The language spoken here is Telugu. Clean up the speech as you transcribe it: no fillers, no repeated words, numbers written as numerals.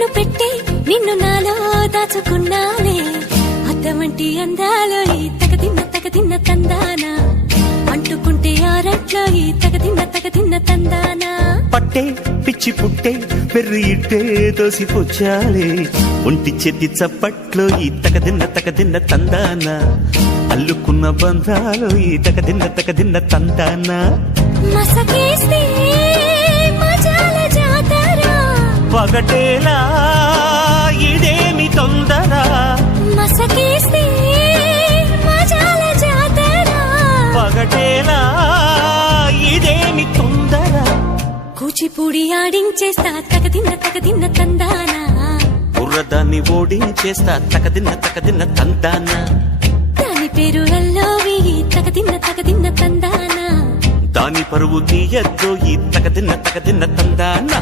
కన్ను పెట్టి నిన్ను నాలో దాచుకున్నానే అద్దమంటి అందాలో ఈ తగదిన్న తందానా అంటుకుంటే ఆరట్లో ఈ తగదిన్న తందానా పట్టే పిచ్చి పుట్టే పెర్రి ఇట్టే దోసిపుచ్చాలే ఒంటి చెట్టి చప్పట్లో ఈ తగదిన్న తందానా అల్లుకున్న బంధాలు ఈ తగదిన్న తందానా మసకేస్తే మజాల జాతర పగటేలా ఇదేమి తొందర మసకేస్తే మజాల జాతర పగటేలా ఇదేమి తొందర కూచిపూడి ఆడించేస్తా తగదిన్న తందానా బుర్రదాన్ని ఓడించేస్తా తగదిన్న తందానా దాని పేరు అల్లోవి తగదిన్న తందానా దాని పరువు తీయద్దు ఈ తగదిన్న తందానా